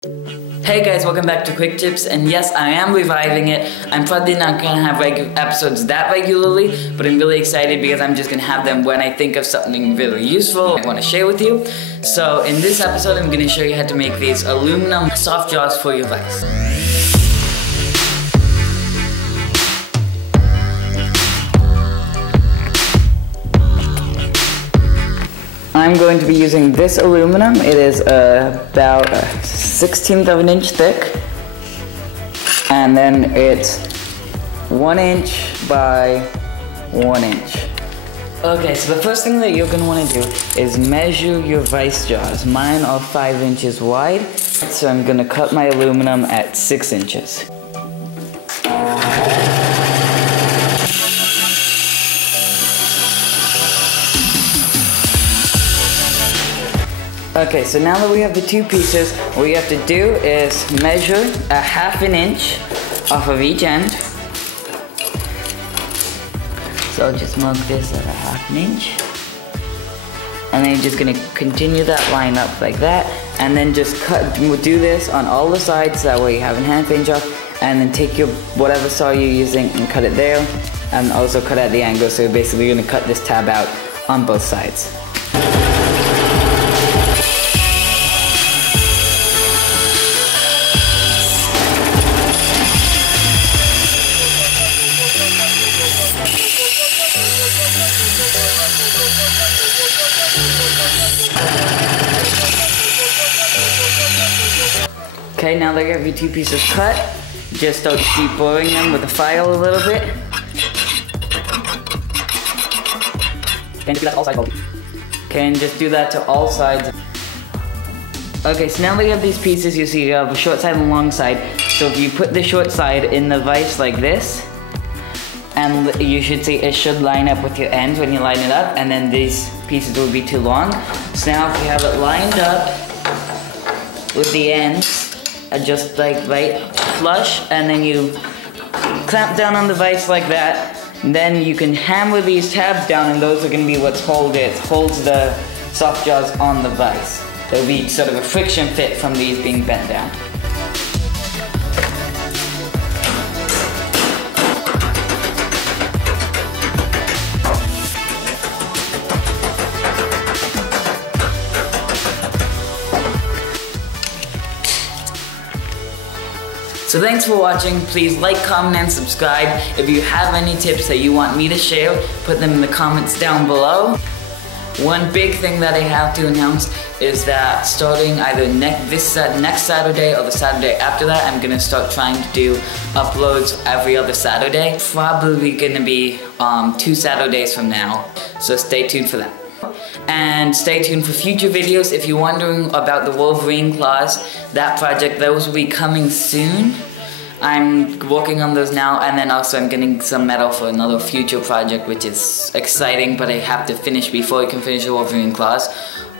Hey guys, welcome back to Quick Tips, and yes, I am reviving it. I'm probably not gonna have episodes that regularly, but I'm really excited because I'm just gonna have them when I think of something really useful I want to share with you. So in this episode, I'm gonna show you how to make these aluminum soft jaws for your vise. I'm going to be using this aluminum. It is about 1/16 of an inch thick, and then it's 1 inch by 1 inch. Okay, so the first thing that you're going to want to do is measure your vise jaws. Mine are 5 inches wide, so I'm going to cut my aluminum at 6 inches. Okay, so now that we have the two pieces, what you have to do is measure 1/2 inch off of each end. So I'll just mark this at 1/2 inch. And then you're just gonna continue that line up like that, and then just do this on all the sides, that way you have 1/2 inch off, and then take your whatever saw you're using and cut it there, and also cut at the angle, so you're basically gonna cut this tab out on both sides. Okay, now that you have your two pieces cut, just start deburring them with a file a little bit. And do that to all sides. Okay, and just do that to all sides. Okay, so now that you have these pieces, you see you have a short side and a long side. So if you put the short side in the vise like this, and you should see it should line up with your ends when you line it up, and then these pieces will be too long. So now if you have it lined up with the ends, just like right flush, and then you clamp down on the vise like that, and then you can hammer these tabs down, and those are going to be what holds the soft jaws on the vise. There'll be sort of a friction fit from these being bent down. So thanks for watching. Please like, comment, and subscribe. If you have any tips that you want me to share, put them in the comments down below. One big thing that I have to announce is that starting either next Saturday or the Saturday after that, I'm gonna start trying to do uploads every other Saturday. Probably gonna be 2 Saturdays from now, so stay tuned for that. And stay tuned for future videos. If you're wondering about the Wolverine claws, that project, those will be coming soon. I'm working on those now, and then also I'm getting some metal for another future project, which is exciting, but I have to finish before I can finish the Wolverine claws.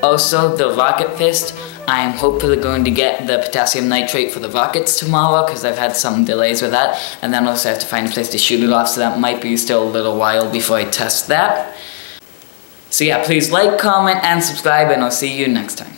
Also, the rocket fist, I am hopefully going to get the potassium nitrate for the rockets tomorrow, because I've had some delays with that, and then also I have to find a place to shoot it off, so that might be still a little while before I test that. So yeah, please like, comment, and subscribe, and I'll see you next time.